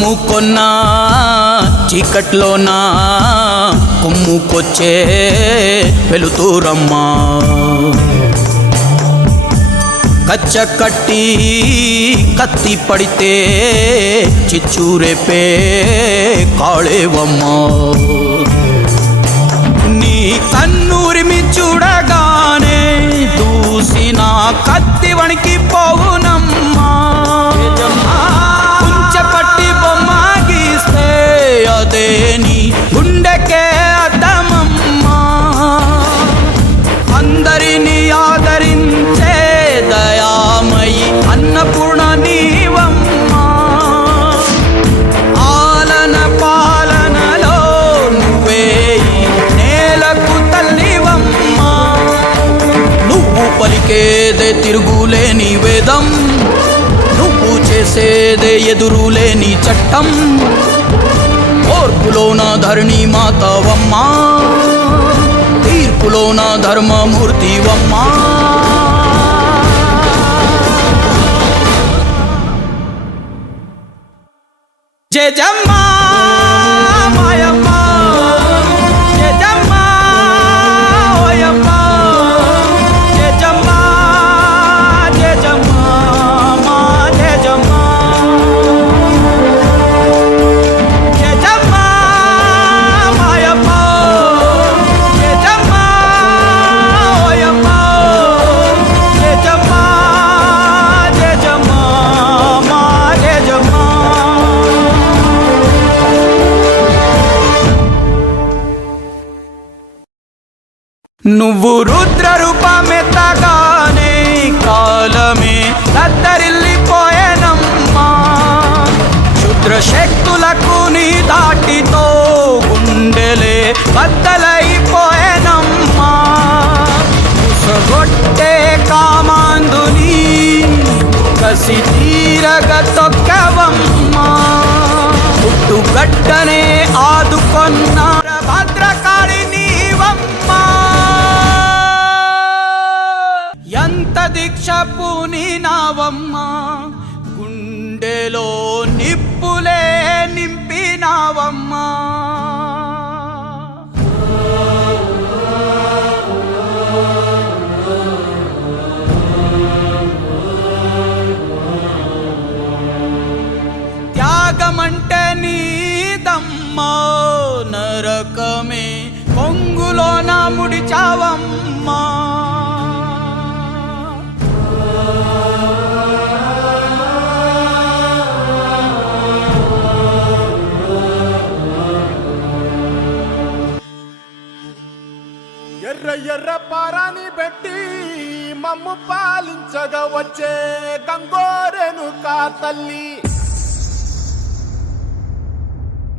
కమ్ముకొన్నా చీకట్లోనా కొమ్ముకొచ్చే వెలుతురమ్మా కచ్చ కట్టి కత్తి పడితే చిచ్చూరేపే కాళేవమ్మా నీ కన్నూరిమి చూడగానే దూసిన కత్తి వణికి పోవునమ్మా కుంచెపట్టి బొమ్మ గీస్తే అదే నీ గుండెకే అద్దమమ్మా అందరినీ ఆదరించే దయామయి అన్నపూర్ణ నీవమ్మా ఆలన పాలనలో నువ్వే నేలకు తల్లివమ్మా నువ్వు పలికేదే తిరుగులేని వేదం నువ్వు చేసేదే ఎదురులేని చట్టం ఓర్పులోన ధరణి మాతవమ్మా తీర్పులోన ధర్మమూర్తివమ్మా జయజమ్మా మాయమ్మ జయజమ్మా ఓయమ్మ జయజమ్మా జయజమ్మా మా జయజమ్మా జయజమ్మా మాయమ్మ జయజమ్మా ఓయమ్మ జయజమ్మా జయజమ్మా మా జయజమ్మా నువ్వు రుద్ర రూపమెత్తగానే కాలమే దద్దరిల్లిపోయేనమ్మా క్షుద్ర శక్తులకు నీ దాటితో గుండెలే బద్దలైపోయేనమ్మా ఉసగొట్టే కామాందుని కసి తీరగ తొక్కవమ్మా పుట్టుగడ్డనే ఆదుకొన్న భద్రకాళి నీవమ్మా ఎంత దీక్ష పూనినావమ్మా గుండెలో నిప్పులే నింపినావమ్మా త్యాగమంటే నీదమ్మా నరకమే పొంగులోన ముడిచావమ్మా ఎర్ర ఎర్ర పారాని పెట్టి మమ్ము పాలించగా వచ్చే గంగోరెనుకా తల్లి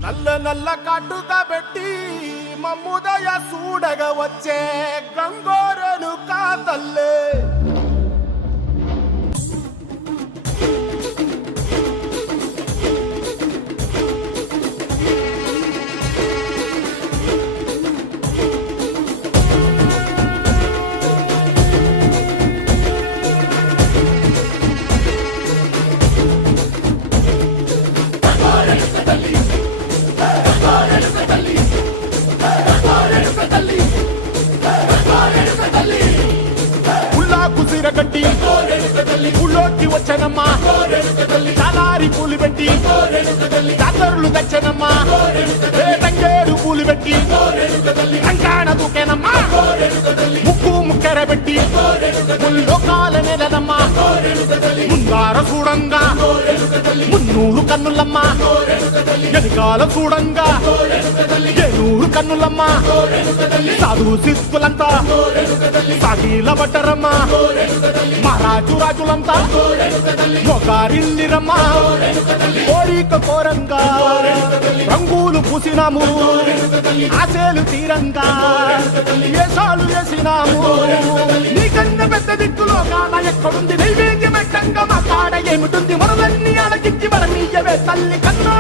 నల్ల నల్ల కాటుగా పెట్టి మమ్ముదయ చూడగా వచ్చే గంగోరెనుకా తల్లి కట్టి ఊళ్ళోకి వచ్చనమ్మా చాలారి పూలు పెట్టి జాతరులు తెచ్చనమ్మా తంగేడు పూలు పెట్టి కంకాణ దూకేనమ్మా ముక్కు ముక్కెర పెట్టి ముల్లోకాల నెలనమ్మా ముందార చూడంగా మున్నూరు కన్నులమ్మా వెనుకాల చూడంగా ఏనూరు కన్నులమ్మా సాధు శిస్తులంతా సాగిల బట్టరమ్మా మహారాజు రాజులంతా మొగారిల్లిరమ్మా కోరిక కోరంగా రంగులు పూసినాము ఆశలు తీరంగా వేషాలు వేసినాము నీకన్నా పెద్ద దిక్కులో కాన ఎక్కడుంది నైవేద్యం పెట్టంగా మా కాడ ఏమిటుంది మనలన్నీ అలకించి మరమీయవే తల్లి కన్నా